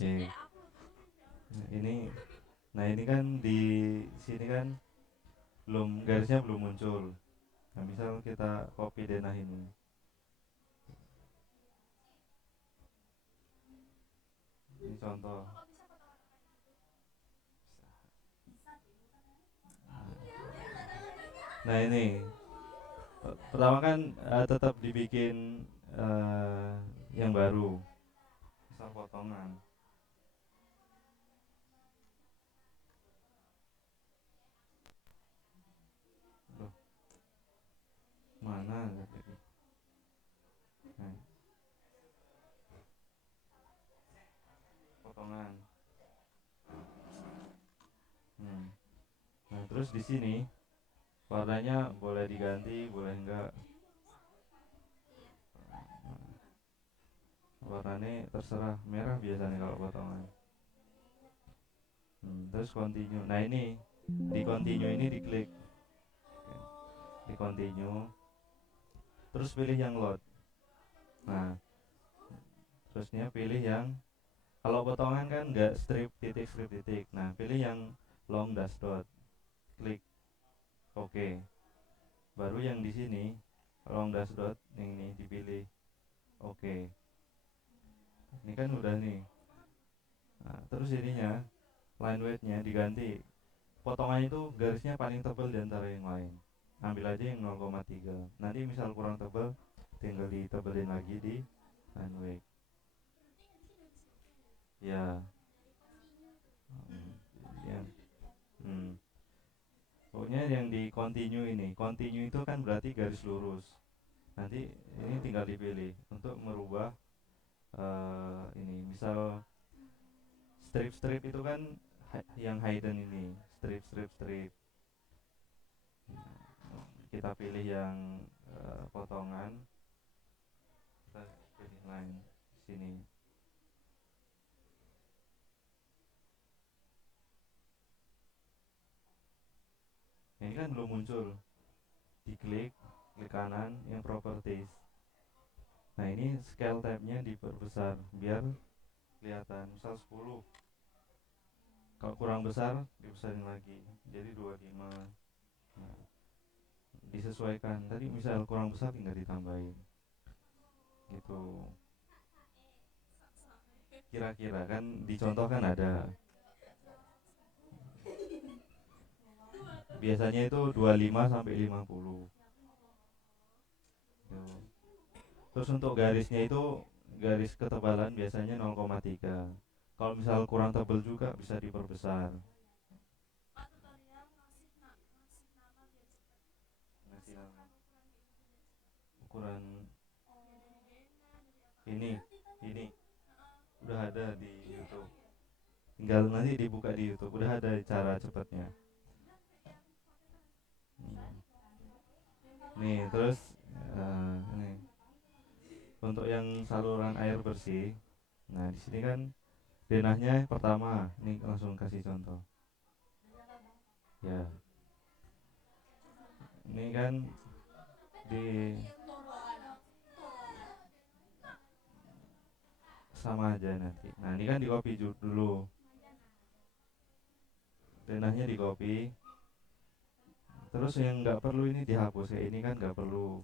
Oke. Nah, ini kan di sini kan garisnya belum muncul. Nah, misal kita copy denah ini contoh. Nah ini pertama kan tetap dibikin eh, yang baru, misal potongan. Loh, mana tadi? Nah, potongan. Hmm. Nah terus di sini warnanya boleh diganti, boleh enggak. Warnanya terserah, merah biasanya kalau potongan. Terus continue. Nah ini di continue ini diklik, di continue. Terus pilih yang load. Nah terusnya pilih yang, kalau potongan kan nggak strip titik. Nah pilih yang long dash dot. Klik OK. Baru yang di sini long dash dot yang ini dipilih OK. Ini kan udah nih. Nah, terus ininya line weight-nya diganti. Potongan itu garisnya paling tebal di antara yang lain. Ambil aja yang 0,3. Nanti misal kurang tebal, tinggal ditebelin lagi di line weight. Ya, yang hmm. Pokoknya yang di continue ini. Continue itu kan berarti garis lurus. Nanti ini tinggal dipilih untuk merubah ini. Misal strip-strip itu kan yang hidden ini. Strip. Kita pilih yang potongan. Kita pilih line sini. Nah, ini kan belum muncul. Diklik, klik kanan yang properties. Nah ini scale tab-nya diperbesar biar kelihatan. Misal 10. Kalau kurang besar dibesarin lagi. Jadi 25. Nah, disesuaikan. Tadi misal kurang besar tinggal ditambahin. Gitu. Kira-kira kan dicontohkan ada. Biasanya itu 25 sampai 50. Tuh. Terus untuk garisnya itu garis ketebalan biasanya 0,3. Kalau misal kurang tebal juga bisa diperbesar. Ngasih nama. Ukuran ini udah ada di YouTube. Tinggal nanti dibuka di YouTube. Udah ada cara cepatnya. Nih, terus nih untuk yang saluran air bersih. Nah, di sini kan denahnya pertama. Nih langsung kasih contoh. Ya, ini kan di sama aja nanti. Nah, ini kan di copy dulu. Denahnya di copy. Terus yang nggak perlu ini dihapus. Ya, ini kan nggak perlu.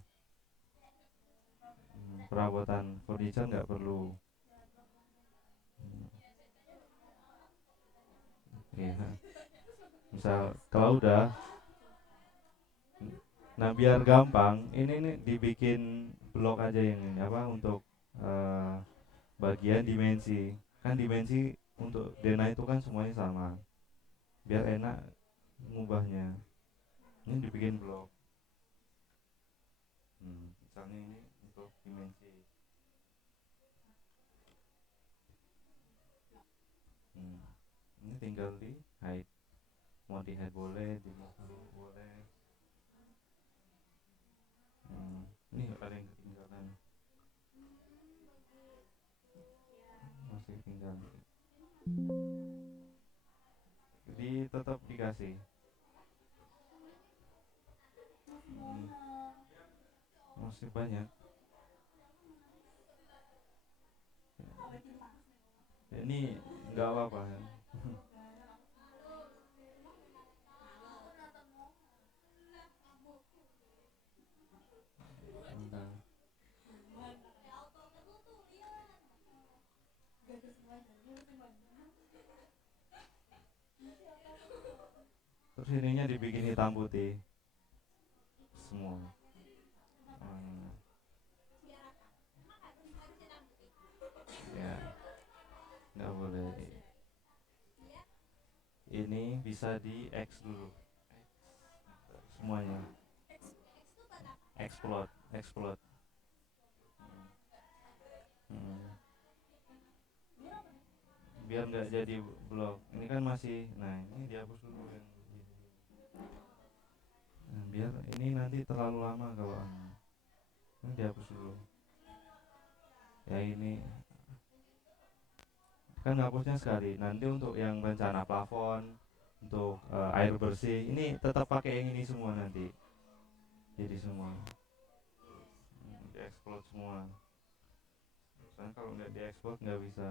Perabotan furniture nggak perlu. Iya. Misal kalau udah, nah biar gampang, ini nih dibikin blok aja yang ini apa untuk eh, bagian dimensi. Kan dimensi untuk denah itu kan semuanya sama. Biar enak ngubahnya. Ini dibikin blok. Misalnya ini untuk dimensi. Hmm, ini tinggal di hide. Mau di hide boleh, di move boleh. Ini ada yang ketinggalan. Masih tinggal. Jadi tetap dikasih. Hmm, masih banyak. ini nggak apa-apa kan. Bentar. Terus ininya dibikin hitam putih semua. Hmm, ya nggak boleh. Ini bisa di X dulu semuanya. Explode, explode. Hmm. Biar nggak jadi blok. Ini kan masih, nah ini dihapus dulu yang begini. Nah, biar ini nanti terlalu lama kalau ini dihapus dulu. Ya ini kan hapusnya sekali. Nanti untuk yang rencana plafon, untuk air bersih, ini tetap pakai yang ini semua nanti. Jadi semua diekspor semua. Soalnya kalau nggak diekspor nggak bisa.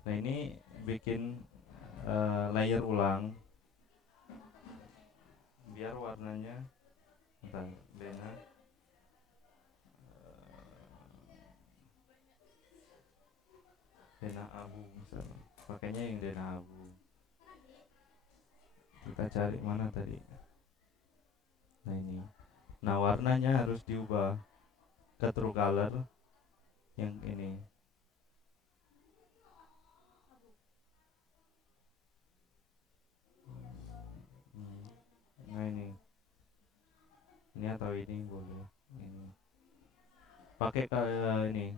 Nah ini bikin layer ulang biar warnanya, entah Dena, Dena abu misalnya. Pakainya yang Dena abu. Kita cari mana tadi? Nah ini. Nah warnanya harus diubah ke true color yang ini. Hmm. Nah ini atau ini boleh. Ini. Pakai kayak ini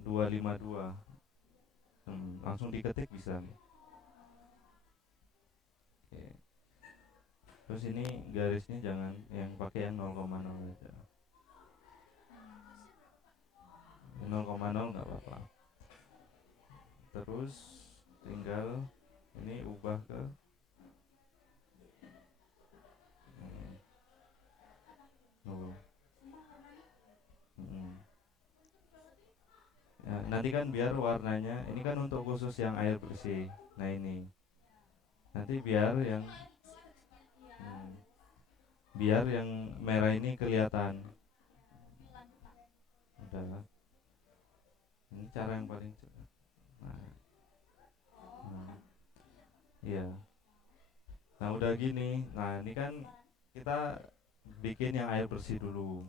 252. Langsung diketik bisa nih. Oke. Terus ini garisnya jangan yang pakai yang 0,0 aja. 0,0 nggak apa-apa. Terus tinggal ini ubah ke hmm, 0. Hmm. Ya, nanti kan biar warnanya ini kan untuk khusus yang air bersih. Nah ini nanti hmm, biar yang merah ini kelihatan. Udah, ini cara yang paling cepat. Nah, nah, iya. Nah udah gini. Nah ini kan kita bikin yang air bersih dulu.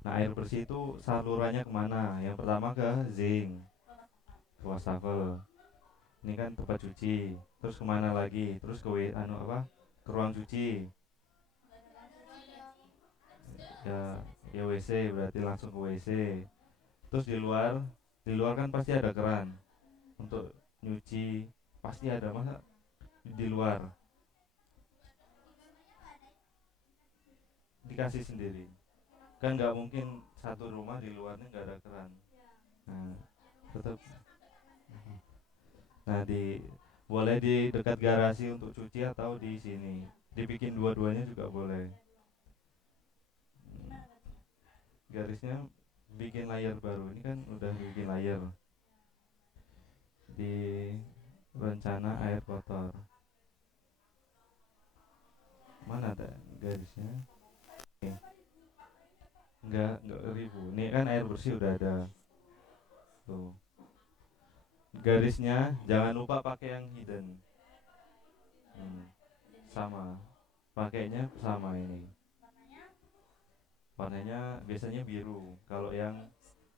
Nah air bersih itu salurannya kemana? Yang pertama ke zinc, ke wastafel. Ini kan tempat cuci. Terus kemana lagi? Terus ke anu apa? Ke ruang cuci. Ya, ya WC berarti langsung ke WC. Terus di luar kan pasti ada keran untuk nyuci. Pasti ada masa di luar dikasih sendiri. Kan nggak mungkin satu rumah di luarnya nggak ada keran. Nah, tetap. Nah, boleh di dekat garasi untuk cuci atau di sini. Dibikin dua-duanya juga boleh. Hmm, Garisnya bikin layar baru. Ini kan udah bikin layar di rencana air kotor. Mana ada garisnya? Nih, nggak ribu. Nih kan air bersih udah ada. Tuh. Garisnya jangan lupa pakai yang hidden. Hmm, sama. Pakainya sama ini. Warnanya biasanya biru kalau yang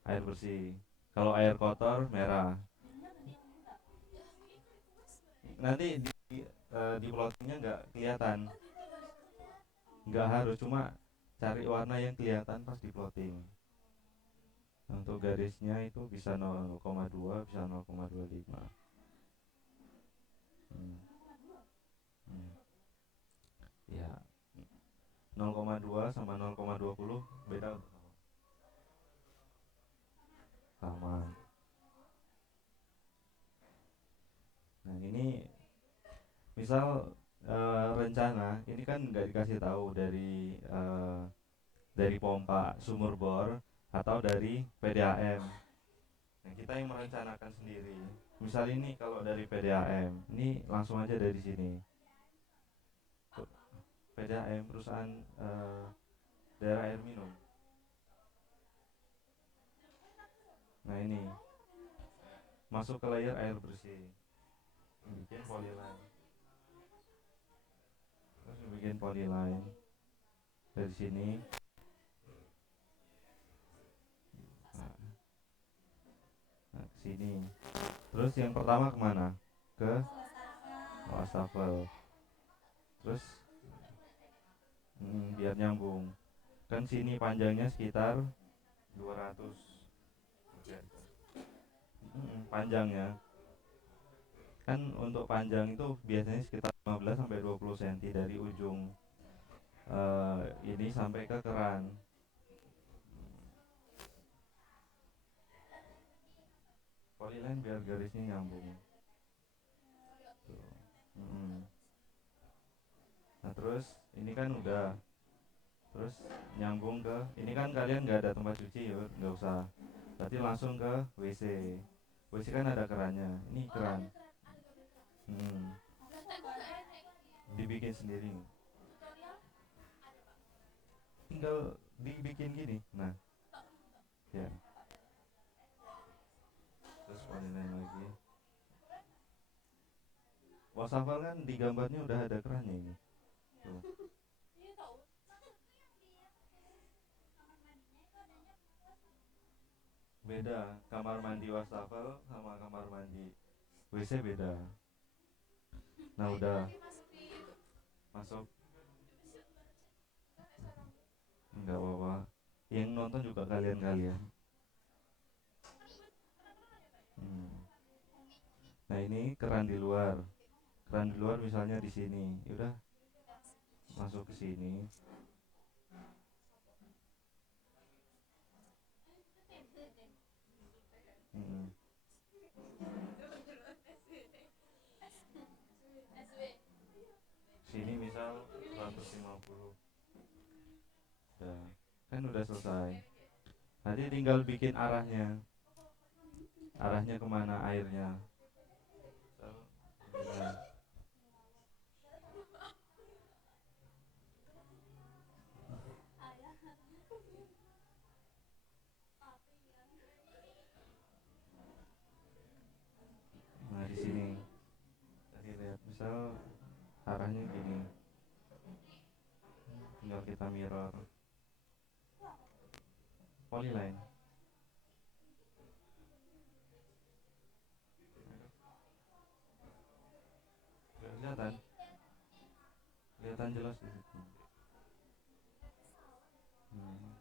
air bersih. Kalau air kotor merah. Nanti di plottingnya nggak kelihatan. Nggak harus, cuma cari warna yang kelihatan pas di plotting. Untuk garisnya itu bisa 0,2 bisa 0,25. Hmm, hmm. Ya 0,2 sama 0,20 beda sama. Nah ini misal rencana ini kan nggak dikasih tahu dari pompa sumur bor atau dari PDAM. Nah, kita yang merencanakan sendiri. Misal ini kalau dari PDAM, ini langsung aja dari sini. PDAM perusahaan daerah air minum. Nah, ini masuk ke layer air bersih. Bikin polyline. Terus bikin polyline dari sini. Nah, nah, ke sini. Terus yang pertama kemana? Ke wastafel. Terus biar nyambung. Kan sini panjangnya sekitar 200. Oke. Panjangnya kan untuk panjang itu biasanya sekitar 15 sampai 20 cm dari ujung ini sampai ke keran. Polyline biar garisnya nyambung. Tuh. Nah, terus ini kan udah. Terus nyambung ke ini kan kalian nggak ada tempat cuci ya, nggak usah. Berarti langsung ke WC. WC kan ada kerannya. Ini keran. Hmm, dibikin sendiri. Tinggal dibikin gini. Nah, ya. Terus polyline lagi. Wastafel kan di gambarnya udah ada kerannya ini. Tuh. Beda. Kamar mandi wastafel sama kamar mandi WC beda. Nah, udah masuk. Enggak apa-apa. Yang nonton juga kalian-kalian. Hmm. Nah, ini keran di luar. Keran di luar misalnya di sini. Ya udah masuk ke sini. Hmm. Sini misal 150. Udah. Kan udah selesai. Nanti tinggal bikin arahnya. Arahnya kemana airnya. Misal, nah, nah, di sini. Tadi lihat misal arahnya gini. Tinggal kita mirror. Polyline. Kelihatan? Kelihatan jelas di situ. Hmm.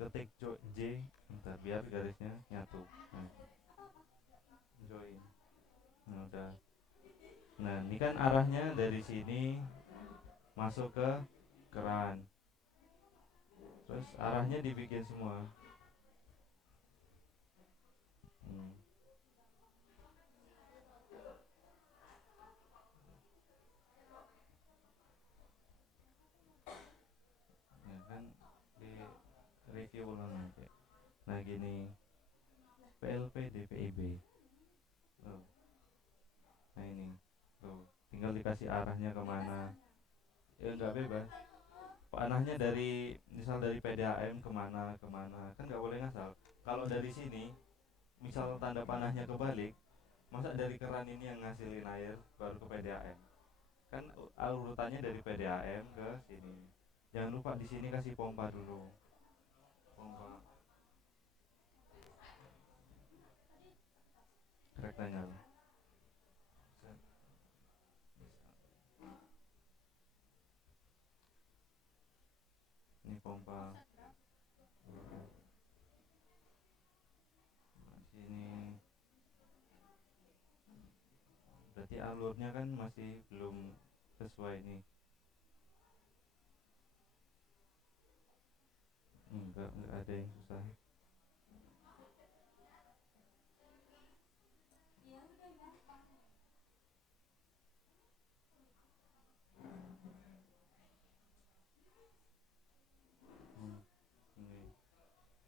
Ketik J, bentar biar garisnya nyatu. Nah, join. Nah, udah. Nah, ini kan arahnya dari sini masuk ke keran. Terus arahnya dibikin semua. Hmm. Ya kan di review ulang nanti. Nah, gini. PLP DPIB. Tuh. Nah, ini. Tuh. Tinggal dikasih arahnya kemana. Ya nggak bebas. Panahnya dari misal dari PDAM kemana kemana kan nggak boleh ngasal. Kalau dari sini misal tanda panahnya kebalik, masa dari keran ini yang ngasilin air baru ke PDAM? Kan urutannya dari PDAM ke sini. Jangan lupa di sini kasih pompa dulu. Pompa rektangle. Ini pompa. Nah, sini. Berarti alurnya kan masih belum sesuai nih. Enggak ada yang susah.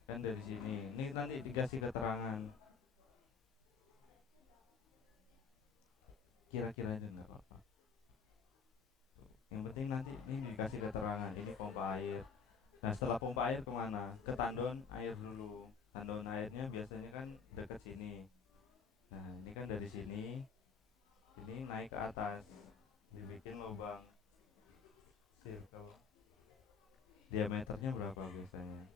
kan dari sini. Ini nanti dikasih keterangan. Kira-kira itu nggak apa-apa. Yang penting nanti ini dikasih keterangan. Ini pompa air. Nah setelah pompa air kemana? Ke tandon air dulu. Tandon airnya biasanya kan dekat sini. Nah ini kan dari sini, ini naik ke atas, dibikin lubang circle. Diameternya berapa biasanya?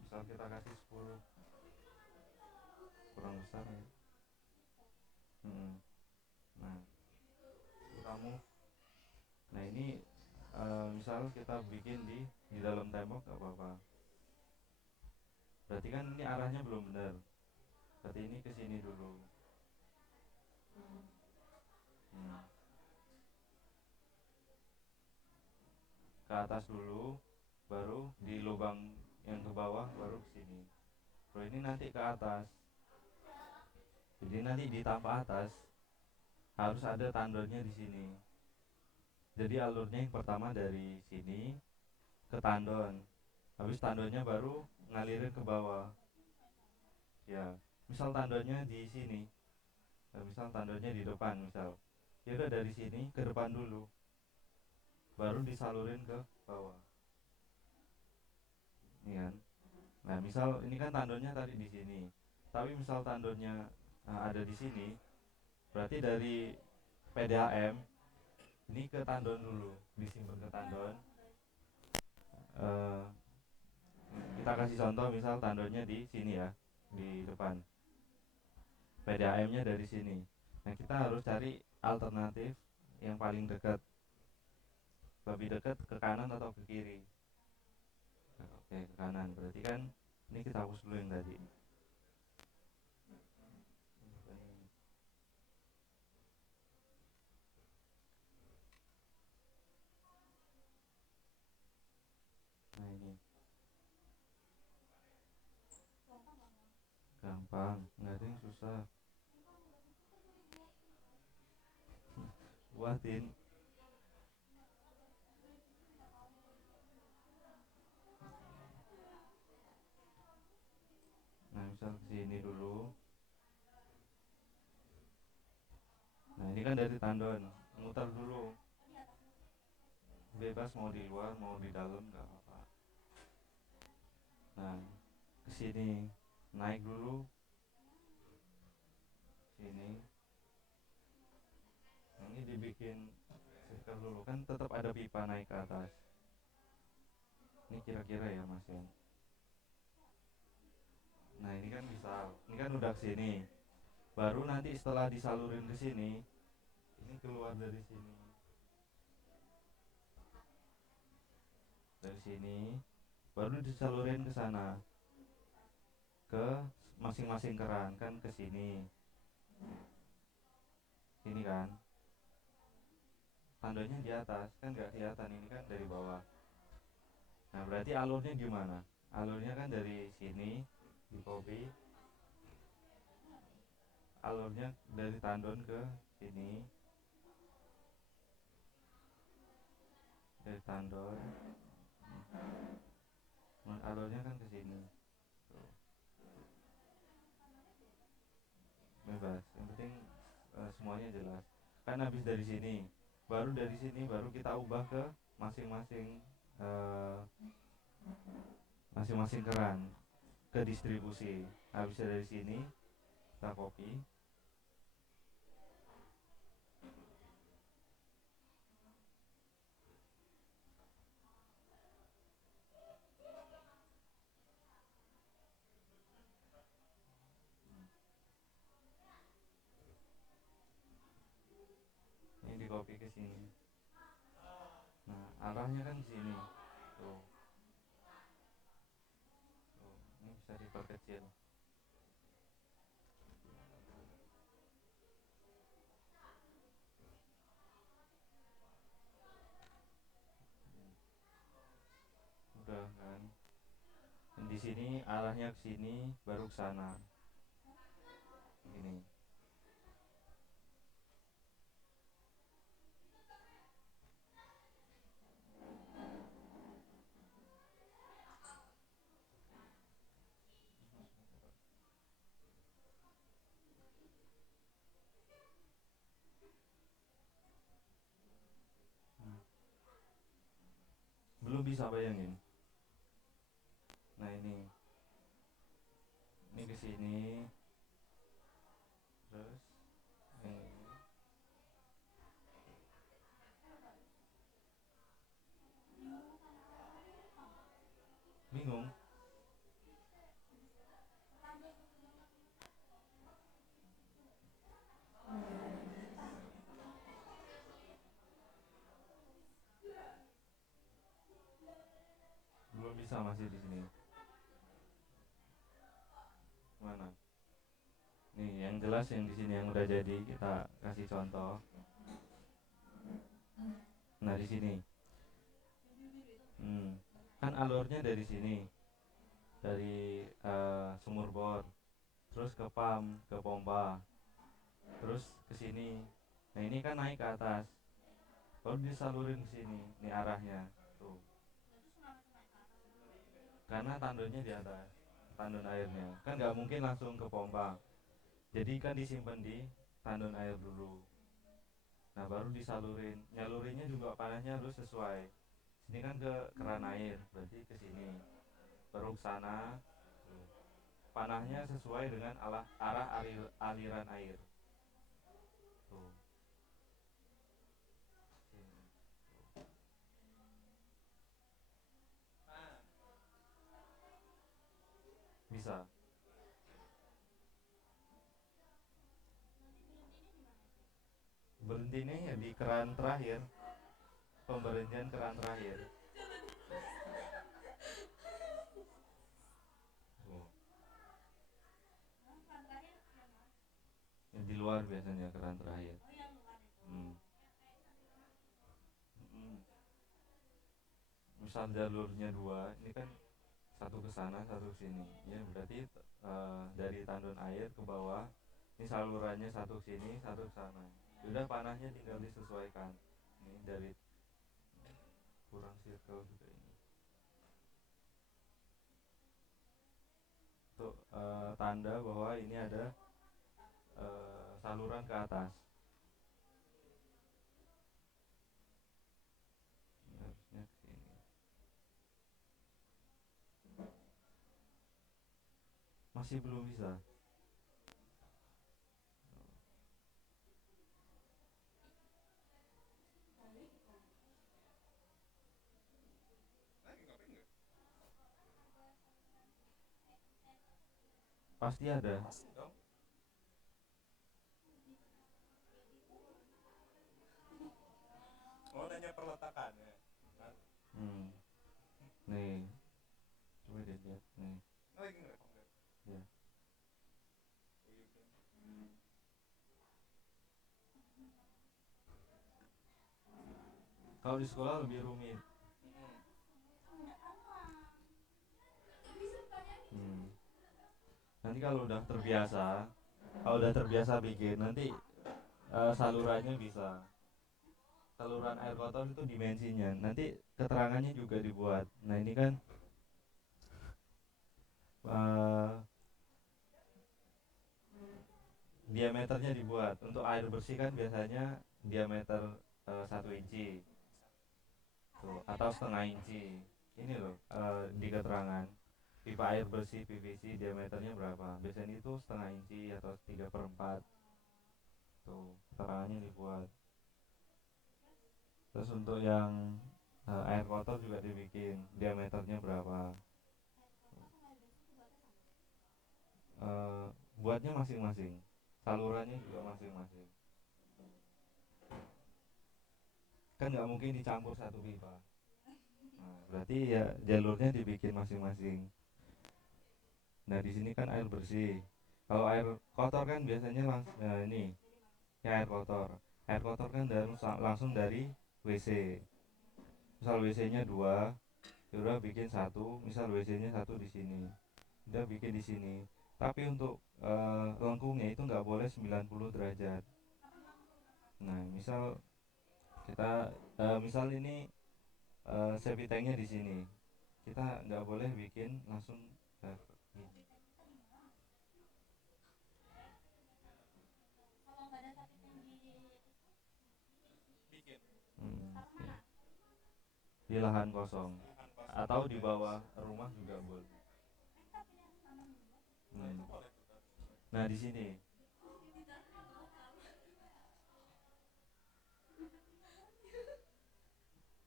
Misal kita kasih 10, kurang besar ya. Hmm. Nah kamu, nah ini misal kita bikin di dalam tembok gak apa-apa. Berarti kan ini arahnya belum benar. Berarti ini ke sini dulu. Hmm. Ke atas dulu, baru di lubang yang ke bawah, baru ke sini. Kalau ini nanti ke atas. Jadi nanti di tampak atas harus ada tandonnya di sini. Jadi alurnya yang pertama dari sini ke tandon. Habis tandonnya baru ngalirin ke bawah. Ya, misal tandonnya di sini. Misal tandonnya di depan misal. Ya udah dari sini ke depan dulu. Baru disalurin ke bawah. Ini kan. Nah, misal ini kan tandonnya tadi di sini. Tapi misal tandonnya ada di sini, berarti dari PDAM ini ke tandon dulu, disimpan ke tandon. Eh, kita kasih contoh misal tandonnya di sini ya, di depan. PDAM-nya dari sini. Nah, kita harus cari alternatif yang paling dekat. Lebih dekat ke kanan atau ke kiri? Nah, oke, ke kanan. Berarti kan ini kita hapus dulu yang tadi. Nah, ini gampang, nggak ada yang susah. Buatin. Nah, misal ke sini dulu. Nah, ini kan dari tandon, muter dulu. Bebas mau di luar, mau di dalam, nggak apa-apa. Nah, ke sini naik dulu, sini. Nah, ini dibikin circle dulu, kan tetap ada pipa naik ke atas. Ini kira-kira ya, Mas ya. Nah, ini kan bisa, ini kan udah ke sini. Baru nanti setelah disalurin ke sini, ini keluar dari sini. Dari sini baru disalurin ke sana, ke masing-masing keran, kan ke sini. Ini kan tandanya di atas, kan nggak kelihatan, ini kan dari bawah. Nah, berarti alurnya gimana? Alurnya kan dari sini di copy, alurnya dari tandon ke sini, dari tandon. Nah, alurnya kan ke sini. Tuh, bebas. Yang penting semuanya jelas. Kan habis dari sini, baru dari sini baru kita ubah ke masing-masing eh, masing-masing keran, ke distribusi. Habis dari sini kita copy. Ini di copy ke sini. Nah, arahnya kan di sini. Tuh, tuh. Ini bisa diperkecil. Udah kan. Dan di sini arahnya ke sini, baru ke sana. Ini. belum bisa bayangin. Nah ini ke sini, terus ini bingung. Belum bisa masih di sini. Mana? Nih yang jelas yang di sini yang udah jadi kita kasih contoh. Nah di sini, hmm, kan alurnya dari sini, dari sumur bor, terus ke pam, ke pompa, terus ke sini. Nah ini kan naik ke atas, baru disalurin ke sini. Ini arahnya, tuh. Karena tandonnya di atas, tandon airnya. Kan nggak mungkin langsung ke pompa. Jadi kan disimpan di tandon air dulu. Nah baru disalurin. Nyalurinnya juga panahnya harus sesuai. Sini kan ke keran air, berarti ke sini. Baru ke sana, panahnya sesuai dengan arah aliran air. Tuh. Bisa. Berhentinya ya di keran terakhir. Pemberhentian keran terakhir. Tuh. Yang di luar biasanya keran terakhir. Hmm. Hmm. Misal jalurnya dua, ini kan satu ke sana, satu ke sini. Ya berarti dari tandon air ke bawah, ini salurannya satu ke sini, satu ke sana. Sudah panahnya tinggal disesuaikan. Ini dari kurang circle juga ini. Untuk tanda bahwa ini ada saluran ke atas. Ini harusnya ke sini. Masih belum bisa. Pasti ada. Oh, nanya perletakan ya. Hmm. Nih, coba deh lihat nih. Oh, ini nggak enggak. Ya. Oh, iya udah. Kalau di sekolah lebih rumit. Hmm. Nanti kalau udah terbiasa bikin, nanti salurannya bisa. Saluran air kotor itu dimensinya. Nanti keterangannya juga dibuat. Nah ini kan eh, diameternya dibuat. Untuk air bersih kan biasanya diameter 1 inci tuh, atau setengah inci. Ini loh di keterangan pipa air bersih PVC diameternya berapa. Biasanya itu setengah inci atau 3/4 tuh, keterangannya dibuat. Terus untuk yang air kotor juga dibikin diameternya berapa. Eh, buatnya masing-masing, salurannya juga masing-masing. Kan nggak mungkin dicampur satu pipa. Nah, berarti ya jalurnya dibikin masing-masing. Nah di sini kan air bersih. Kalau air kotor kan biasanya ini ya air kotor. Air kotor kan langsung dari WC. Misal WC-nya dua, ya udah bikin satu. Misal WC-nya satu di sini, udah bikin di sini. Tapi untuk lengkungnya itu nggak boleh 90 derajat. Nah misal misal ini septic tanknya di sini, kita nggak boleh bikin langsung gini. Bikin. Hmm, di lahan kosong. atau di bawah rumah juga boleh. Nah itu Hmm. boleh tuh kan. Nah di sini,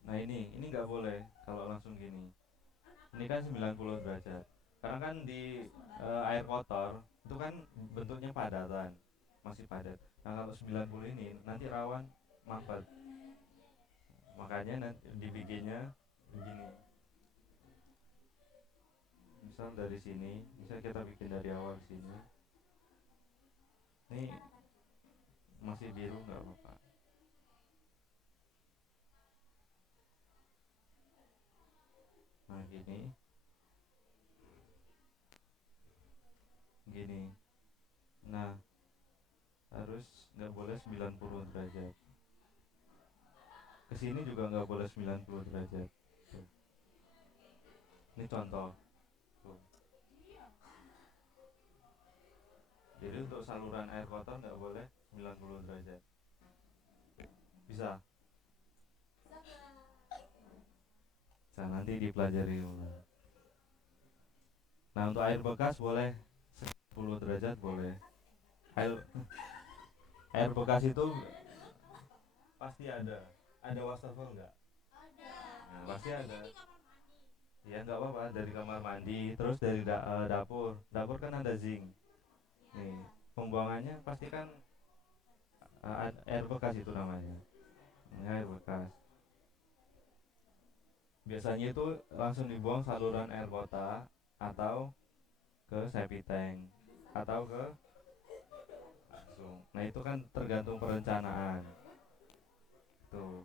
nah ini nggak boleh kalau langsung gini. Ini kan 90 derajat. Karena kan di air kotor itu kan bentuknya padatan, masih padat. Nah kalau 90 ini nanti rawan mampet. Makanya nanti dibikinnya begini. Misal dari sini, misal kita bikin dari awal sini. Ini masih biru nggak apa-apa. Nah gini, gini. Nah harus nggak boleh 90 derajat. Kesini juga nggak boleh 90 derajat. Tuh. Ini contoh. Tuh. Jadi untuk saluran air kotor nggak boleh 90 derajat. Bisa? Nah, nanti dipelajari dulu. Nah, untuk air bekas boleh 10 derajat boleh. Air air bekas itu pasti ada. Ada wastafel nggak? Nah, pasti ada. Ya nggak apa-apa dari kamar mandi, terus dari dapur. Dapur kan ada zinc. Nih, pembuangannya pasti kan air bekas itu namanya. Ini air bekas. Biasanya itu langsung dibuang saluran air kota atau ke septic tank atau ke langsung. Nah itu kan tergantung perencanaan. Tuh.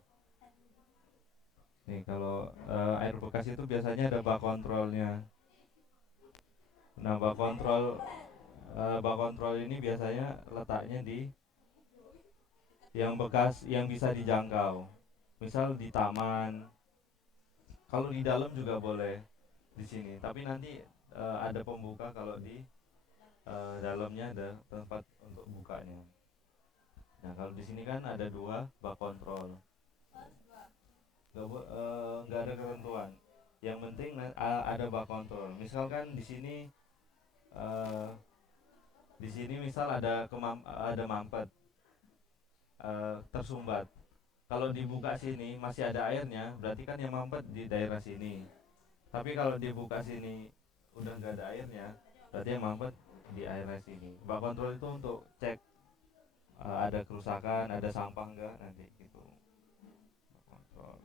Nih kalau air bekas itu biasanya ada bak kontrolnya. Nah bak kontrol ini biasanya letaknya di yang bekas yang bisa dijangkau. Misal di taman. Kalau di dalam juga boleh di sini. Tapi nanti ada pembuka kalau di dalamnya ada tempat untuk bukanya. Nah kalau di sini kan ada dua bak kontrol. Nggak ada ketentuan. Yang penting ada bak kontrol. Misalkan eh, di sini misal ada mampet tersumbat. Kalau dibuka sini masih ada airnya, berarti kan yang mampet di daerah sini. Tapi kalau dibuka sini udah nggak ada airnya, berarti yang mampet di area sini. Bak kontrol itu untuk cek ada kerusakan, ada sampah enggak nanti gitu. Bak kontrol.